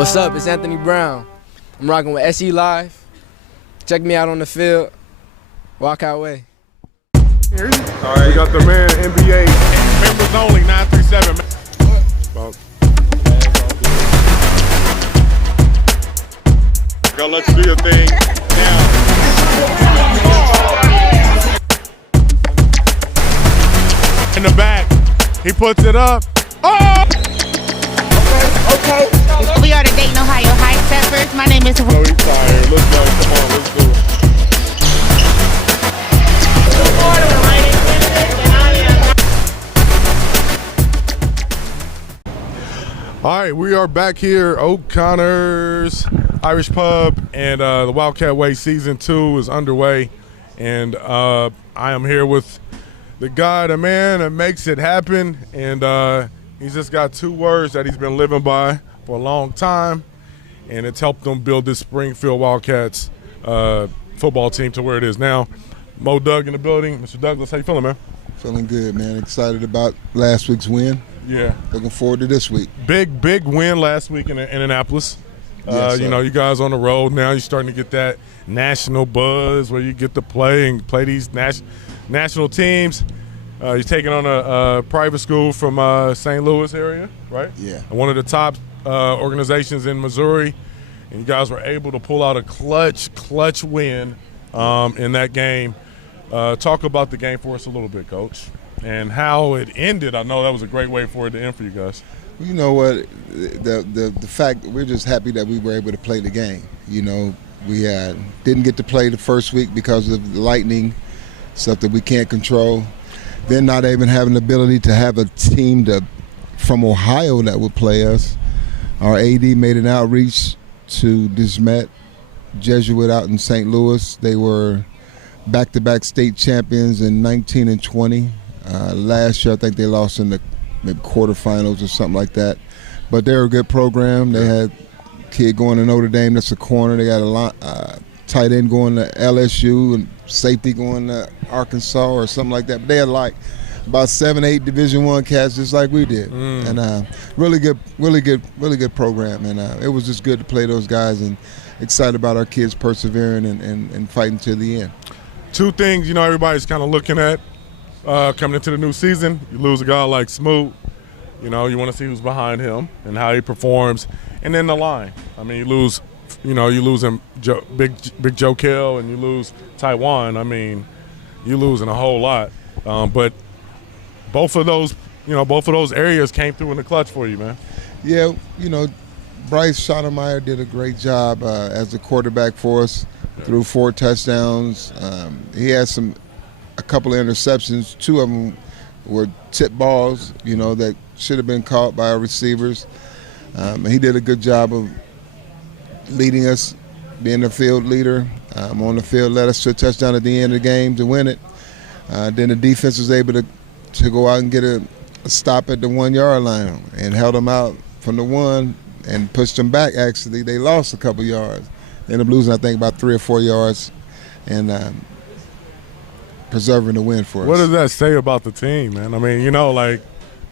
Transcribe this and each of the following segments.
What's up? It's Anthony Brown. I'm rocking with S.E.Live. Check me out on the field. Walk our way. All right, we got the man, NBA. Members only, 937. Gonna let you do your thing now. In the back, he puts it up. Oh! Okay. We are the Dayton, Ohio High Steppers. My name is. No, he's tired. Let's go. Come on, let's do it. All right, we are back here, O'Connor's Irish Pub, and the Wildcat Way Season 2 is underway. And I am here with the guy, the man that makes it happen, and he's just got two words that he's been living by for a long time, and it's helped them build this Springfield Wildcats football team to where it is now. Mo Doug in the building. Mr. Douglas, how you feeling, man? Feeling good, man. Excited about last week's win. Yeah. Looking forward to this week. Big win last week in Indianapolis. Yes, you know, you guys on the road now. You're starting to get that national buzz where you get to play these national teams. You're taking on a private school from St. Louis area, right? Yeah. One of the top organizations in Missouri, and you guys were able to pull out a clutch win in that game. Talk about the game for us a little bit, Coach, and how it ended. I know that was a great way for it to end for you guys. You know what? The fact we're just happy that we were able to play the game. You know, we didn't get to play the first week because of the lightning, stuff that we can't control. Then not even having the ability to have a team from Ohio that would play us. Our AD made an outreach to Dismet Jesuit out in St. Louis. They were back-to-back state champions in 19 and 20. Last year, I think they lost in the maybe quarterfinals or something like that. But they're a good program. They had a kid going to Notre Dame that's a corner. They got a tight end going to LSU and safety going to Arkansas or something like that. But they had like about 7-8 Division I cats just like we did. And really good program. And it was just good to play those guys and excited about our kids persevering and fighting to the end. Two things, you know, everybody's kind of looking at coming into the new season. You lose a guy like Smoot, you know, you want to see who's behind him and how he performs. And then the line. I mean, you lose him, Big Joe Kell, and you lose Taiwan. I mean, you losing a whole lot. But both of those areas came through in the clutch for you, man. Yeah, you know, Bryce Schottenmeyer did a great job as the quarterback for us. Threw 4 touchdowns. He had a couple of interceptions. 2 of them were tip balls, you know, that should have been caught by our receivers. He did a good job of leading us, being the field leader. On the field, led us to a touchdown at the end of the game to win it. Then the defense was able to go out and get a stop at the 1-yard line and held them out from the 1 and pushed them back. Actually, they lost a couple yards. They ended up losing, I think, about 3 or 4 yards and preserving the win for us. What does that say about the team, man? I mean, you know, like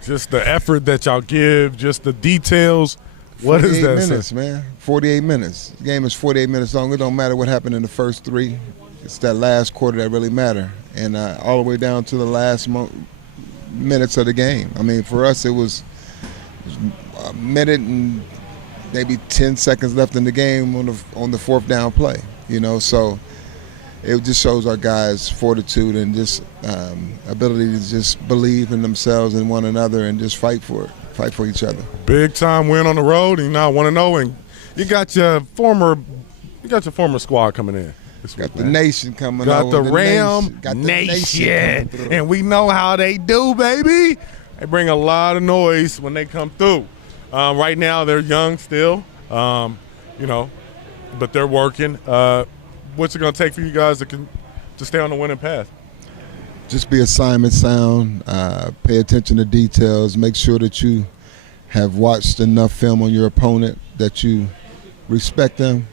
just the effort that y'all give, just the details. What is that? 48 minutes, man. 48 minutes. The game is 48 minutes long. It don't matter what happened in the first 3. It's that last quarter that really matter, and all the way down to the last minutes of the game. I mean, for us, it was a minute and maybe 10 seconds left in the game on the 4th down play. You know, so it just shows our guys' fortitude and just ability to just believe in themselves and one another and just fight for each other. Big time win on the road, and you now 1-0, and you got your former squad coming in. Got the nation coming got over. The Ram Nation. And we know how they do, baby. They bring a lot of noise when they come through. Right now they're young still, you know, but they're working. What's it going to take for you guys to stay on the winning path? Just be assignment sound, pay attention to details, make sure that you have watched enough film on your opponent that you respect them.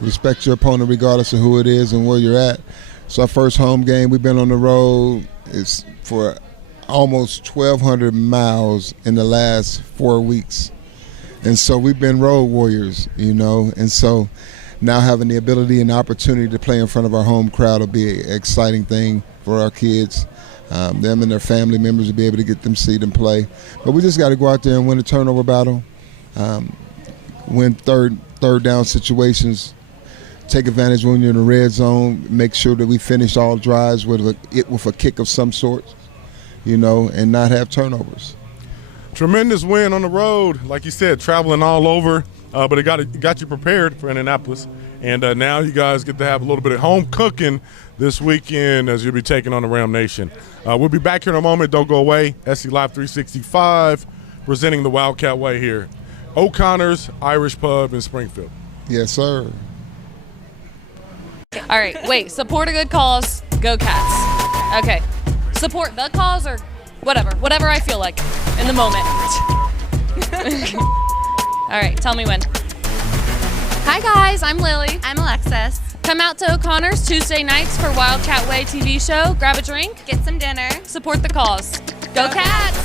Respect your opponent regardless of who it is and where you're at. It's our first home game. We've been on the road. It's for almost 1,200 miles in the last 4 weeks. And so we've been road warriors, and so now having the ability and opportunity to play in front of our home crowd will be an exciting thing for our kids. Them and their family members will be able to get them see them play. But we just got to go out there and win a turnover battle, win third down situations, take advantage when you're in the red zone, make sure that we finish all drives with a kick of some sort, and not have turnovers. Tremendous win on the road, like you said, traveling all over, but it got you prepared for Indianapolis. And now you guys get to have a little bit of home cooking this weekend as you'll be taking on the Ram Nation. We'll be back here in a moment. Don't go away. S.E.Live 365 presenting the Wildcat Way here. O'Connor's Irish Pub in Springfield. Yes, sir. All right, wait. Support a good cause. Go Cats. Okay. Support the cause or whatever I feel like in the moment. All right, tell me when. Hi guys, I'm Lily. I'm Alexis. Come out to O'Connor's Tuesday nights for Wildcat Way TV show. Grab a drink, Get some dinner. support the cause. Go Cats!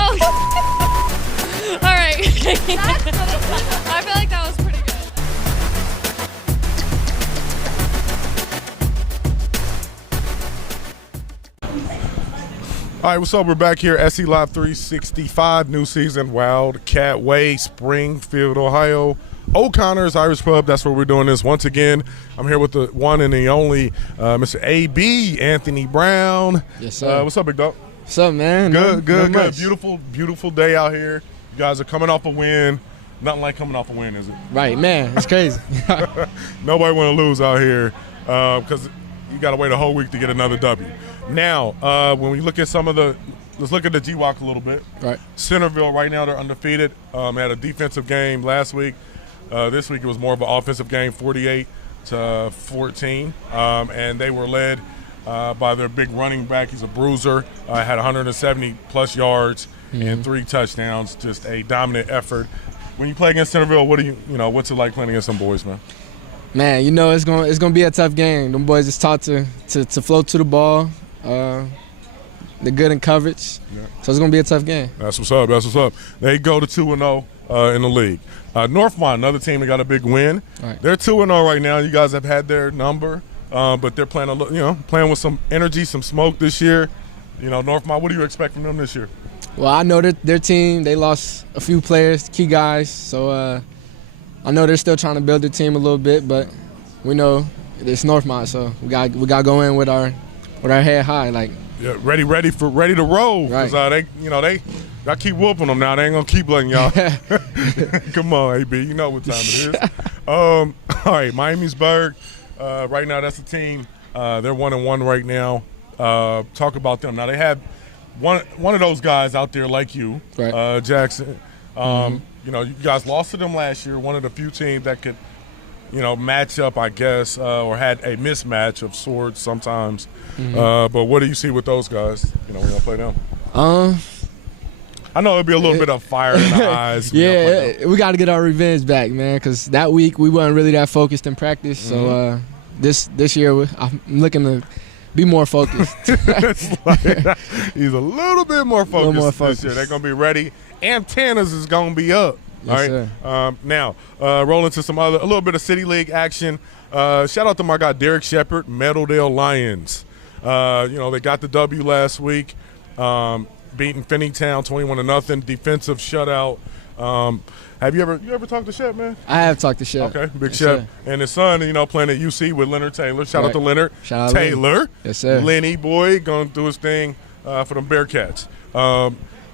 Oh. All right. I feel like that was pretty good. All right, what's up? We're back here, S.E.Live 365, new season, Wildcat Way, Springfield, Ohio. O'Connor's Irish Pub, that's where we're doing this. Once again, I'm here with the one and the only Mr. A.B., Anthony Brown. Yes, sir. What's up, big dog? What's up, man? Good. Much. Beautiful day out here. You guys are coming off a win. Nothing like coming off a win, is it? Right, man. It's crazy. Nobody want to lose out here because you got to wait a whole week to get another W. Now, when we look at let's look at the GWAC a little bit. Right. Centerville, right now, they're undefeated. Had a defensive game last week. This week it was more of an offensive game, 48-14. And they were led by their big running back. He's a bruiser. Had 170-plus yards and 3 touchdowns. Just a dominant effort. When you play against Centerville, what's it like playing against some boys, man? Man, it's gonna be a tough game. Them boys just taught to float to the ball. They're good in coverage, so it's gonna be a tough game. That's what's up. They go to 2-0 in the league. Northmont, another team that got a big win. Right. They're 2-0 right now. You guys have had their number, but they're playing playing with some energy, some smoke this year. Northmont, what do you expect from them this year? Well, I know that their team, they lost a few players, key guys, so I know they're still trying to build their team a little bit, but we know it's Northmont, so we got to go in with our head high, like. Yeah, ready to roll. Right. Y'all keep whooping them now. They ain't gonna keep letting y'all. Come on, AB. You know what time it is. All right, Miamisburg. Right now, that's the team. They're 1-1 right now. Talk about them. Now they have one of those guys out there like you, right. Jackson. You guys lost to them last year. One of the few teams that could, match up, I guess, or had a mismatch of sorts sometimes. But what do you see with those guys? When you play them. I know it'll be a little bit of fire in the eyes. Yeah, we got to get our revenge back, man. Because that week we weren't really that focused in practice. So this year I'm looking to be more focused. He's a little bit more focused this year. They're gonna be ready. Antennas is gonna be up. Yes, all right. Now, rolling to a little bit of City League action. Shout out to my guy Derek Shepard, Meadowdale Lions. They got the W last week, beating Finneytown 21-0. Defensive shutout. Have you ever talked to Shep, man? I have talked to Shep. Okay, big yes, Shep. Sir. And his son, playing at UC with Leonard Taylor. Shout out to Leonard Shout out Taylor. Yes, sir. Lenny boy going to do his thing for them Bearcats.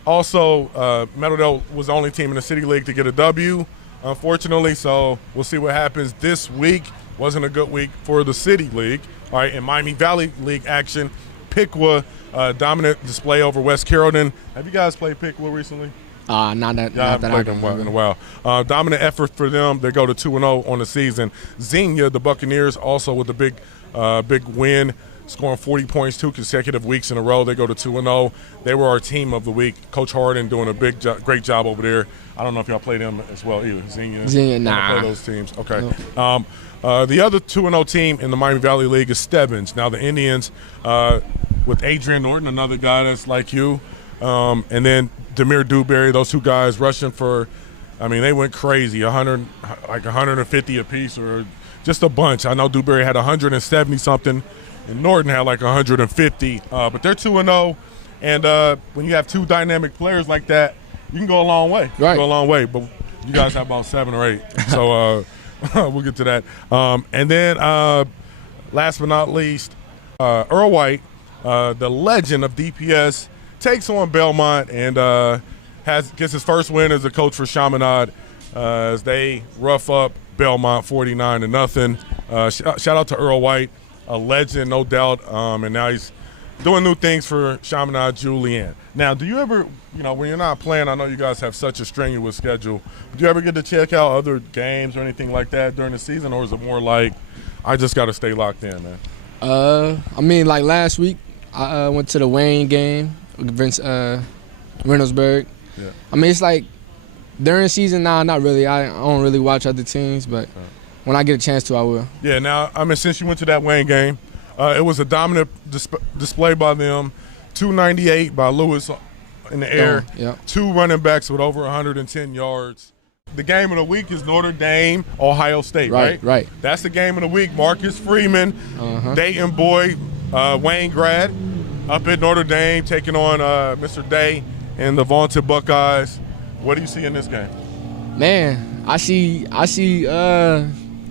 Also, Meadowdale was the only team in the City League to get a W, unfortunately. So we'll see what happens this week. Wasn't a good week for the City League. All right, in Miami Valley League action, Piqua, dominant display over West Carrollton. Have you guys played Piqua recently? Not that I played them in a while. Dominant effort for them. They go to 2-0 on the season. Xenia, the Buccaneers, also with a big win, scoring 40 points 2 consecutive weeks in a row. They go to 2-0. They were our team of the week. Coach Harden doing a great job over there. I don't know if y'all played them as well either. Xenia, nah. Play those teams. Okay. No. The other 2-0 team in the Miami Valley League is Stebbins. Now the Indians with Adrian Norton, another guy that's like you, and then Demir Dewberry. Those two guys rushing for I mean, they went crazy, 150 apiece or just a bunch. I know Dewberry had 170-something, and Norton had like 150. But they're 2-0, and when you have two dynamic players like that, you can go a long way. You can go a long way, but you guys have about 7 or 8. So we'll get to that. And then last but not least, Earl White, the legend of DPS, takes on Belmont and gets his first win as a coach for Chaminade as they rough up Belmont 49-0. Shout out to Earl White, a legend, no doubt, and now he's doing new things for Chaminade Julienne. Now, do you ever, when you're not playing, I know you guys have such a strenuous schedule, do you ever get to check out other games or anything like that during the season, or is it more like, I just got to stay locked in, man? I mean, like last week, I went to the Wayne game against Reynoldsburg. Yeah. I mean, it's like during the season, not really. I don't really watch other teams, but when I get a chance to, I will. Yeah, now, I mean, since you went to that Wayne game, it was a dominant display by them, 298 by Lewis in the air, two running backs with over 110 yards. The game of the week is Notre Dame, Ohio State, right? Right. That's the game of the week. Marcus Freeman, Dayton boy, Wayne grad, up at Notre Dame, taking on Mr. Day and the vaunted Buckeyes. What do you see in this game? Man, I see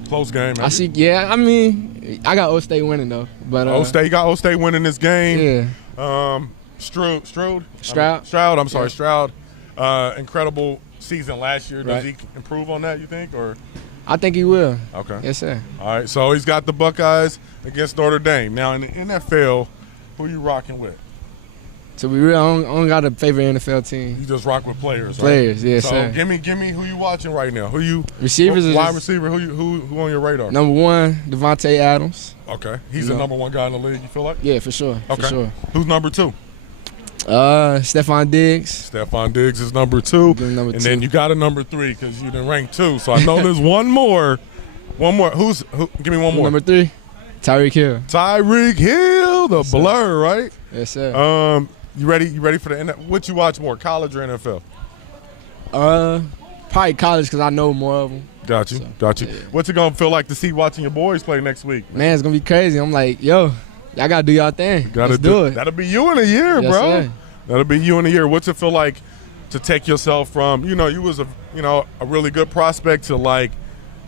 close game. I mean, I got O State winning though. But O State winning this game. Yeah. Stroud. Yeah. Stroud. Incredible season last year. Does he improve on that, you think? Or I think he will. Okay. Yes, sir. All right, so he's got the Buckeyes against Notre Dame. Now, in the NFL, who you rocking with? To be real, I don't got a favorite NFL team. You just rock with players, right? Players, yes, so sir. give me who you watching right now. Receivers? Wide receiver, who on your radar? Number 1, Devontae Adams. Okay. He's the number 1 guy in the league, you feel like? Yeah, for sure. Okay. For sure. Who's number 2? Stephon Diggs. Stephon Diggs is number 2. Then you got a number 3 because you didn't rank 2. So I know there's one more. Give me one more. Number 3, Tyreek Hill. Tyreek Hill, the blur, right? Yes, sir. You ready for the NFL? What you watch more, college or NFL? Probably college because I know more of them. Got you. Yeah. What's it going to feel like to see watching your boys play next week? Man, it's going to be crazy. I'm like, yo, y'all got to do y'all thing. Let's do it. That'll be you in a year, yes, bro. Sir. That'll be you in a year. What's it feel like to take yourself from, you was a really good prospect to like,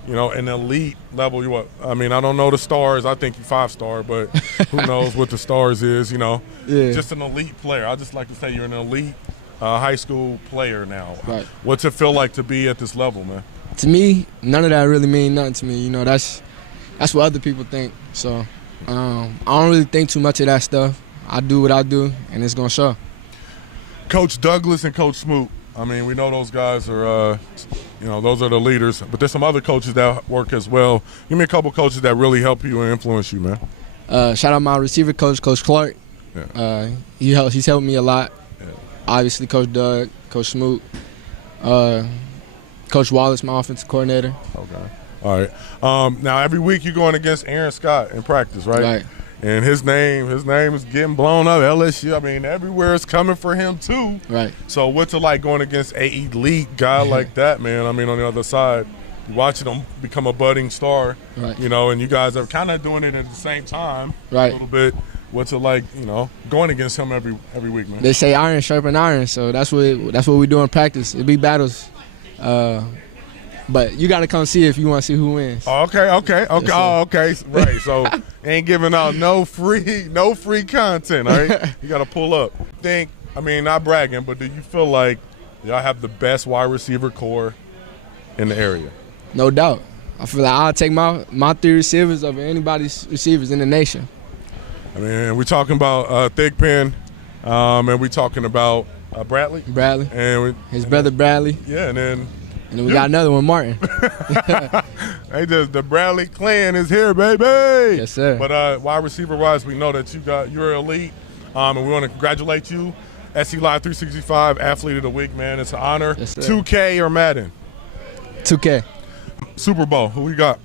an elite level? I don't know the stars. I think you're 5-star, but who knows what the stars is, Yeah. Just an elite player. I just like to say you're an elite high school player now. Right. What's it feel like to be at this level, man? To me, none of that really means nothing to me. That's what other people think. So I don't really think too much of that stuff. I do what I do, and it's going to show. Coach Douglas and Coach Smoot. I mean, we know those guys are, those are the leaders. But there's some other coaches that work as well. Give me a couple coaches that really help you and influence you, man. Shout out my receiver coach, Coach Clark. Yeah. He's helped me a lot. Yeah. Obviously, Coach Doug, Coach Smoot, Coach Wallace, my offensive coordinator. Okay. All right. Now, every week you're going against Aaron Scott in practice, right? Right. And his name is getting blown up. LSU, I mean, everywhere is coming for him too. Right. So what's it like going against an elite guy like that, man? I mean, on the other side, you're watching him become a budding star, right. And you guys are kind of doing it at the same time, right. A little bit. What's it like, going against him every week, man? They say iron sharpen iron, so that's what we do in practice. It be battles. But you got to come see if you want to see who wins. Okay. Yes, okay. Right. So ain't giving out no free content, all right? You got to pull up. Not bragging, but do you feel like y'all have the best wide receiver core in the area? No doubt. I feel like I'll take my 3 receivers over anybody's receivers in the nation. I mean, we're talking about Thigpen, and we're talking about Bradley. And his brother Bradley. Yeah, and then we got another one, Martin. Hey, the Bradley clan is here, baby. Yes, sir. But wide receiver-wise, we know that you're elite, and we want to congratulate you. S.E.Live 365 Athlete of the Week, man. It's an honor. Yes, sir. 2K or Madden? 2K. Super Bowl, who we got?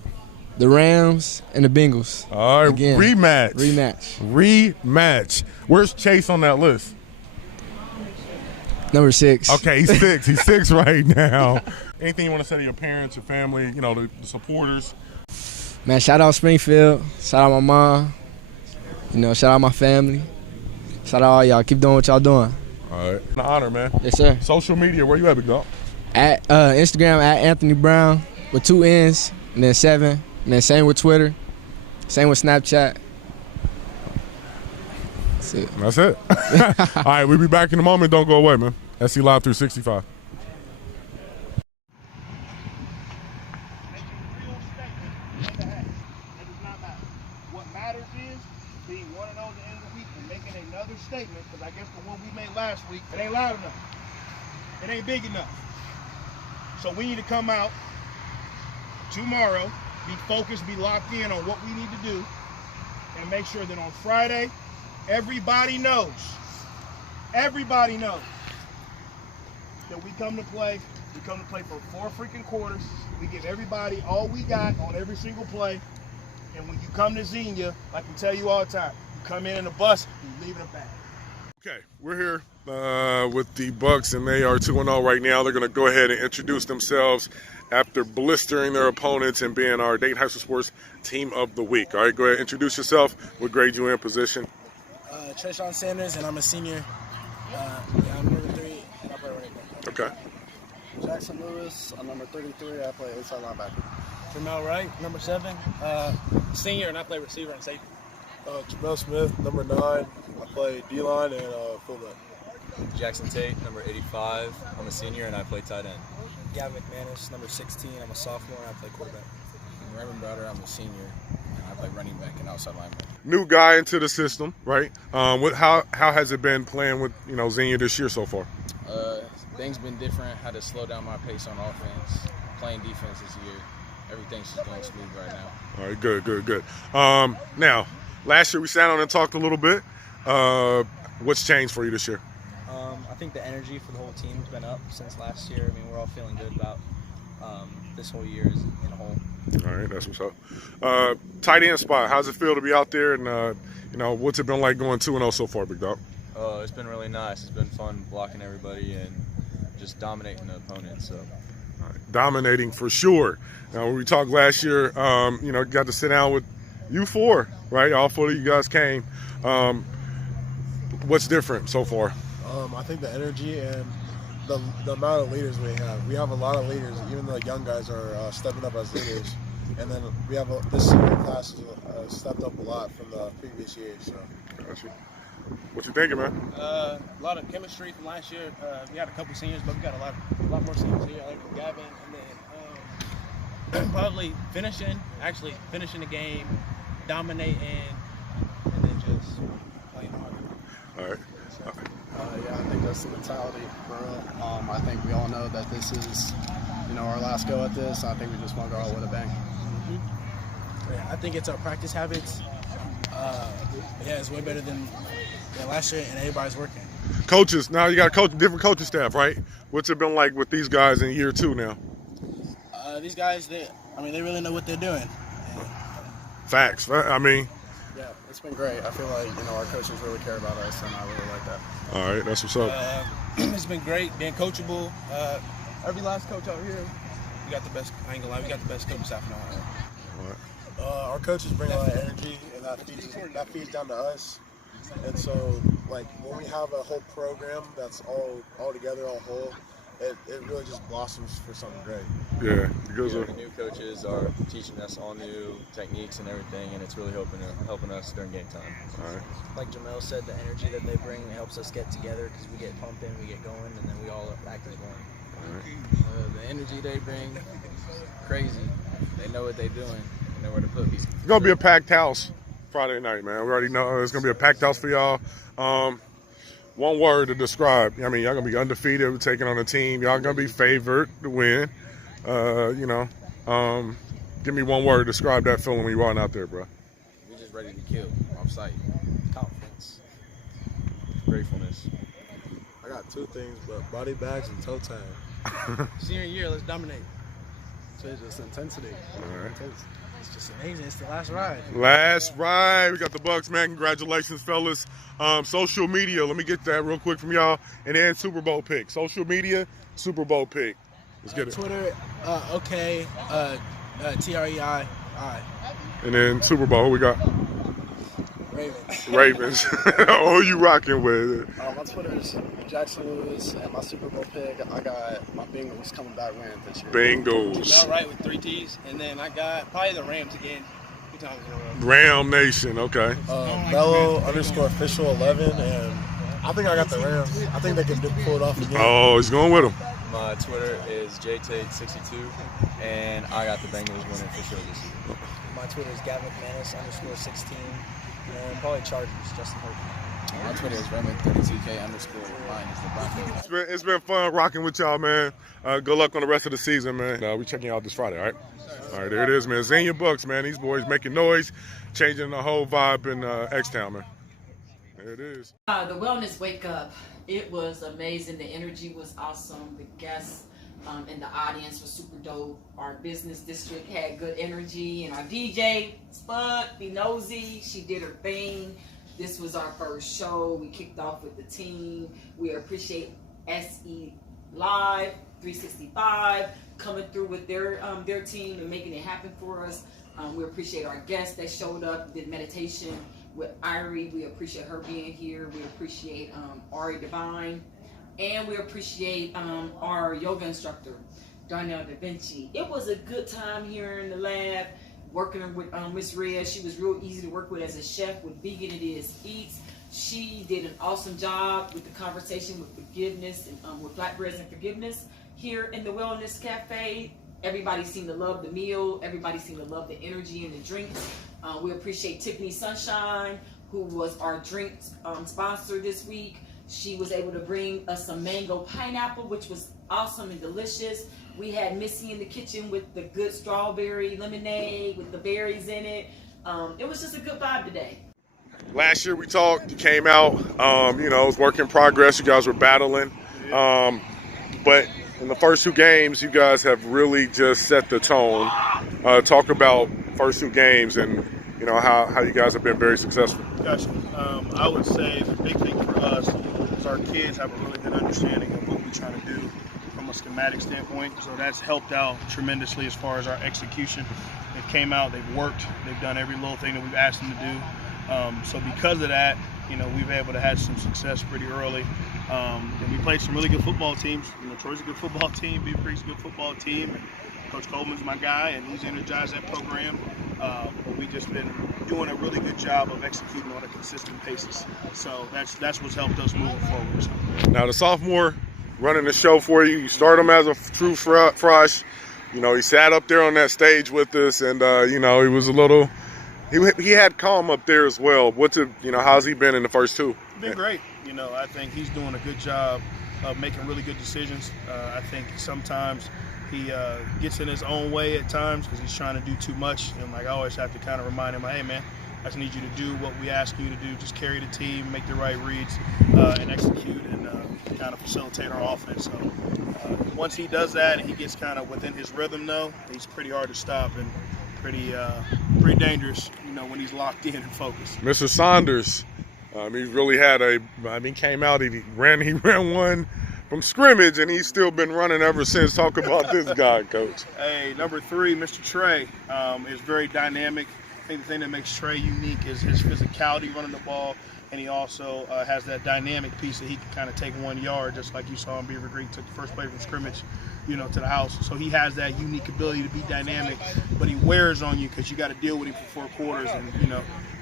The Rams and the Bengals. All right, again. Rematch. Where's Chase on that list? Number 6. Okay, he's 6. He's 6 right now. anything you want to say to your parents, your family, you know, the supporters? Man, shout out Springfield. Shout out my mom. You know, shout out my family. Shout out all y'all. Keep doing what y'all doing. All right. An honor, man. Yes, sir. Social media, where you at, big dog? At Instagram, at Anthony Brown with 2 N's and then 7. And then same with Twitter. Same with Snapchat. That's it. That's it. All right, we'll be back in a moment. Don't go away, man. S.E.Live 365. What matters is being 1-0 at the end of the week and making another statement, because I guess the one we made last week, it ain't loud enough. It ain't big enough. So we need to come out tomorrow, be focused, be locked in on what we need to do, and make sure that on Friday, everybody knows that we come to play. We come to play for 4 freaking quarters. We give everybody all we got on every single play. And when you come to Xenia, like I tell you all the time, you come in a bus, you leave it back. Okay, we're here with the Bucks, and they are 2-0 right now. They're going to go ahead and introduce themselves after blistering their opponents and being our Dayton High School Sports Team of the Week. All right, go ahead, introduce yourself. What grade you in, position? Treshawn Sanders, and I'm a senior. I'm number 3, and I play running back. Okay. Jackson Lewis, I'm number 33, I play inside linebacker. Jamel Wright, number 7, senior, and I play receiver and safety. Jamel Smith, number 9, I play D-line and fullback. Jackson Tate, number 85, I'm a senior and I play tight end. Gavin McManus, number 16, I'm a sophomore and I play quarterback. Raymond Browder, I'm a senior and I play running back and outside linebacker. New guy into the system, right? How has it been playing with Xenia this year so far? Things been different. Had to slow down my pace on offense. Playing defense this year, everything's just going smooth right now. All right, good. Now, last year we sat on and talked a little bit. What's changed for you this year? I think the energy for the whole team's been up since last year. I mean, we're all feeling good about this whole year in a whole. All right, that's what's up. Tight end spot, how's it feel to be out there, and what's it been like going 2-0 so far, big dog? It's been really nice. It's been fun blocking everybody and just dominating the opponent. So, all right, dominating for sure. Now, when we talked last year, got to sit down with you 4, right? All 4 of you guys came. What's different so far? I think the energy and the amount of leaders we have. We have a lot of leaders, even though the young guys are stepping up as leaders. And then we have this senior class has stepped up a lot from the previous years. So. Gotcha. What you thinking, man? A lot of chemistry from last year. We had a couple seniors, but we got a lot more seniors here, like Gavin, and then probably finishing the game, dominating, and then just playing hard. All right. I think that's the mentality for real. I think we all know that this is, our last go at this. I think we just want to go out with a bang. Mm-hmm. Yeah, I think it's our practice habits. It's way better than last year, and everybody's working. Coaches, now you got different coaching staff, right? What's it been like with these guys in year 2 now? These guys, they really know what they're doing. Facts. Yeah, it's been great. I feel like, our coaches really care about us, and I really like that. All right, that's what's up. It's been great, being coachable. Every last coach out here, we got the best, I ain't gonna lie, we got the best coaching staff in Ohio. All right. Our coaches bring a lot of energy, and that feeds down to us. And so, when we have a whole program that's all together, all whole, it really just blossoms for something great. Yeah, the new coaches are teaching us all new techniques and everything, and it's really helping us during game time. All right. Like Jamel said, the energy that they bring helps us get together because we get pumping, we get going, and then we all act as one. All right. The energy they bring, crazy. They know what they're doing. They know where to put these. It's gonna be a packed house Friday night, man. We already know it's gonna be a packed house for y'all. One word to describe. Y'all gonna be undefeated, taking on a team. Y'all gonna be favored to win. Give me one word to describe that feeling when you're running out there, bro. We just ready to kill off site. Confidence. Gratefulness. I got 2 things, but body bags and toe tag. Senior year, let's dominate. So it's just intensity. All right. It's just amazing. It's the last ride. Last ride. We got the Bucks, man. Congratulations, fellas. Social media. Let me get that real quick from y'all. And then Super Bowl pick. Social media, Super Bowl pick. Let's get it. Twitter, okay, TREI. And then Super Bowl, who we got? Ravens. Ravens. Who you rocking with? My Twitter is Jackson Lewis, and my Super Bowl pick, I got my Bengals coming back winning this year. Bengals. All right with 3 T's, and then I got probably the Rams again. 2 times in a row. Ram Nation, okay. Bello_official11, and I think I got the Rams. I think they can pull it off again. Oh, he's going with him. My Twitter is JTake62, and I got the Bengals winning for sure this year. My Twitter is Gavin _16, and probably Chargers, Justin Herbert. My Twitter is Raymond32K_. Mine is the Broncos. It's been fun rocking with y'all, man. Good luck on the rest of the season, man. We checking you out this Friday, all right? All right, there it is, man. Xenia Bucks, man. These boys making noise, changing the whole vibe in X-Town, man. There it is. The Wellness Wake Up, it was amazing. The energy was awesome. The guests and the audience was super dope. Our business district had good energy, and our DJ, Spud, be nosy. She did her thing. This was our first show. We kicked off with the team. We appreciate S.E.Live 365 coming through with their team and making it happen for us. We appreciate our guests that showed up, did meditation with Irie. We appreciate her being here. We appreciate Ari Divine. And we appreciate our yoga instructor, Darnell Da Vinci. It was a good time here in the lab, working with Miss Rhea. She was real easy to work with as a chef with Vegan It Is Eats. She did an awesome job with the conversation with forgiveness and with flatbreads and forgiveness here in the Wellness Cafe. Everybody seemed to love the meal. Everybody seemed to love the energy and the drinks. We appreciate Tiffany Sunshine, who was our drink sponsor this week. She was able to bring us some mango pineapple, which was awesome and delicious. We had Missy in the kitchen with the good strawberry lemonade with the berries in it. It was just a good vibe today. Last year we talked, you came out, it was work in progress. You guys were battling. But in the first 2 games, you guys have really just set the tone. Talk about first 2 games and, how you guys have been very successful. Gotcha. I would say the big thing for us is our kids have a really good understanding of what we're trying to do from a schematic standpoint. So that's helped out tremendously as far as our execution. They've came out, they've worked, they've done every little thing that we've asked them to do. So because of that, we've been able to have some success pretty early. And we played some really good football teams. Troy's a good football team, Beaver Creek's a good football team. And Coach Coleman's my guy, and he's energized that program. But we've just been doing a really good job of executing on a consistent basis. So that's what's helped us moving forward. So. Now the sophomore running the show for you. You start him as a true fresh. He sat up there on that stage with us, and he was a little. He had calm up there as well. How's he been in the first 2? Been great. I think he's doing a good job of making really good decisions. I think sometimes he gets in his own way at times because he's trying to do too much. And I always have to kind of remind him, hey man, I just need you to do what we ask you to do. Just carry the team, make the right reads, and execute and kind of facilitate our offense. So once he does that and he gets kind of within his rhythm though, he's pretty hard to stop and pretty dangerous, when he's locked in and focused. Mr. Saunders, he really had came out, he ran one from scrimmage, and he's still been running ever since. Talk about this guy, Coach. Hey, number 3, Mr. Trey, is very dynamic. I think the thing that makes Trey unique is his physicality running the ball, and he also has that dynamic piece that he can kind of take 1 yard, just like you saw in Beaver Creek, took the first play from scrimmage, to the house. So he has that unique ability to be dynamic, but he wears on you because you got to deal with him for 4 quarters, and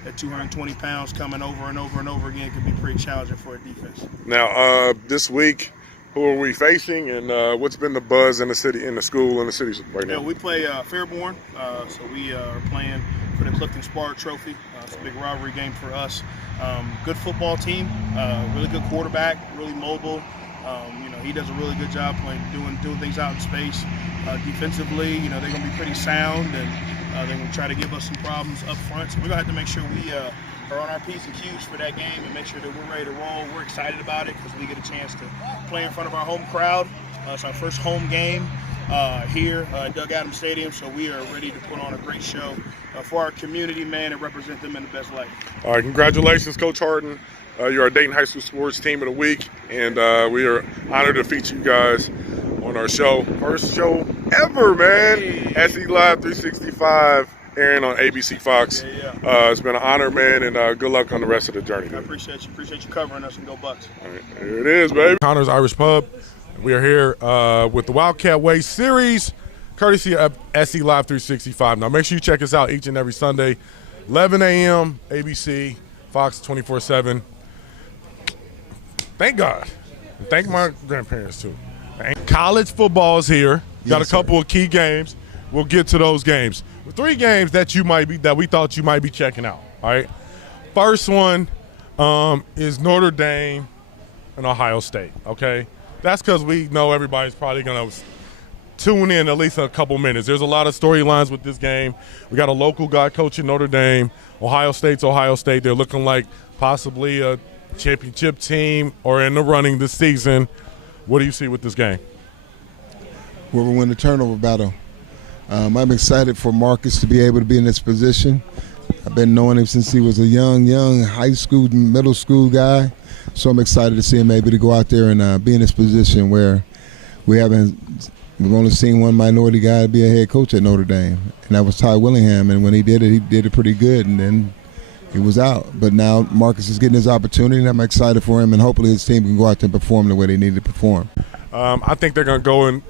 at 220 pounds coming over and over and over again can be pretty challenging for a defense. Now, this week, who are we facing, and what's been the buzz in the city, in the school, in the cities right now? Yeah, we play Fairborn, so we are playing for the Clifton Spar Trophy. It's a big rivalry game for us. Good football team, really good quarterback, really mobile. He does a really good job doing things out in space. Defensively, they're going to be pretty sound, and they're going to try to give us some problems up front. So we're going to have to make sure we are on our P's and Q's for that game and make sure that we're ready to roll. We're excited about it because we get a chance to play in front of our home crowd. It's our first home game here at Doug Adams Stadium, so we are ready to put on a great show for our community, man, and represent them in the best light. All right, congratulations, Coach Harden. You're our Dayton High School Sports Team of the Week, and we are honored to feature you guys on our show. First show ever, man. S.E.Live 365, airing on ABC Fox. It's been an honor, man, and good luck on the rest of the journey. I appreciate you. Appreciate you covering us, and go Bucks. All right, here it is, baby. Connor's Irish Pub. We are here with the Wildcat Way series, courtesy of S.E.Live 365. Now, make sure you check us out each and every Sunday, 11 a.m., ABC, Fox 24/7. Thank God. Thank my grandparents, too. College football is here. Got a couple of key games. We'll get to those games. 3 games that we thought you might be checking out. All right. First one is Notre Dame and Ohio State. Okay, that's because we know everybody's probably gonna tune in at least a couple minutes. There's a lot of storylines with this game. We got a local guy coaching Notre Dame. Ohio State's Ohio State. They're looking like possibly a championship team or in the running this season. What do you see with this game? Whoever win the turnover battle. I'm excited for Marcus to be able to be in this position. I've been knowing him since he was a young high school, middle school guy. So I'm excited to see him able to go out there and be in this position where we've only seen one minority guy be a head coach at Notre Dame, and that was Ty Willingham. And when he did it pretty good, and then he was out. But now Marcus is getting his opportunity, and I'm excited for him, and hopefully his team can go out there and perform the way they need to perform. I think they're going to go and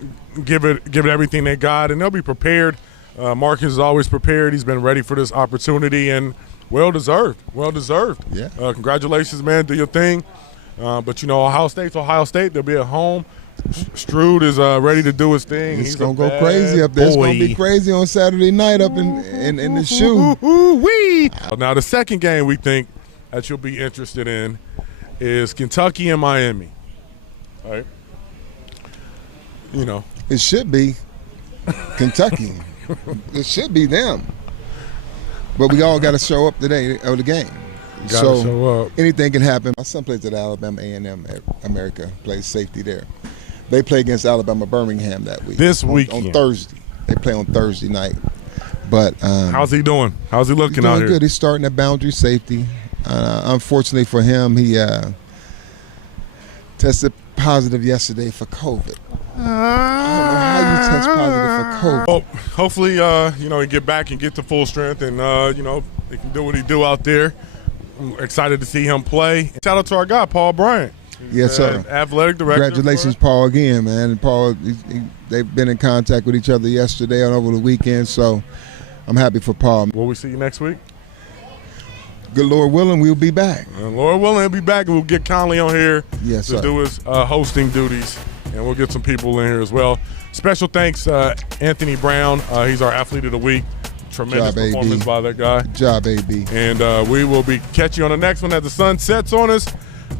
give it everything they got, and they'll be prepared. Marcus is always prepared. He's been ready for this opportunity, and well-deserved. Well-deserved. Yeah. Congratulations, man. Do your thing. But, Ohio State's Ohio State. They'll be at home. Stroud is ready to do his thing. He's going to go crazy up there. It's going to be crazy on Saturday night up in the shoe. Now, the second game we think that you'll be interested in is Kentucky and Miami. All right. It should be Kentucky. It should be them. But we all got to show up today of the game. Gotta show up. Anything can happen. My son plays at Alabama A&M America, plays safety there. They play against Alabama Birmingham that week. This weekend. On Thursday. They play on Thursday night. But how's he doing? How's he looking out here? He's doing good. He's starting at boundary safety. Unfortunately for him, he tested positive yesterday for COVID. I don't know how you test positive for COVID. Well, hopefully, he get back and get to full strength, and he can do what he do out there. I'm excited to see him play. Shout out to our guy, Paul Bryant. Yes, sir. Athletic director. Congratulations, Paul, again, man. And Paul, they've been in contact with each other yesterday and over the weekend, so I'm happy for Paul. Will we see you next week? Good Lord willing, we'll be back. Lord willing, we'll be back, and we'll get Conley on here to do his hosting duties, and we'll get some people in here as well. Special thanks, Anthony Brown. He's our Athlete of the Week. Tremendous performance by that guy. Good job, AB. And we will be catching you on the next one as the sun sets on us.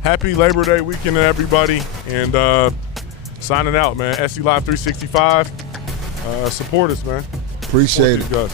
Happy Labor Day weekend to everybody. And signing out, man. S.E.Live 365. Support us, man. Appreciate it. Guys.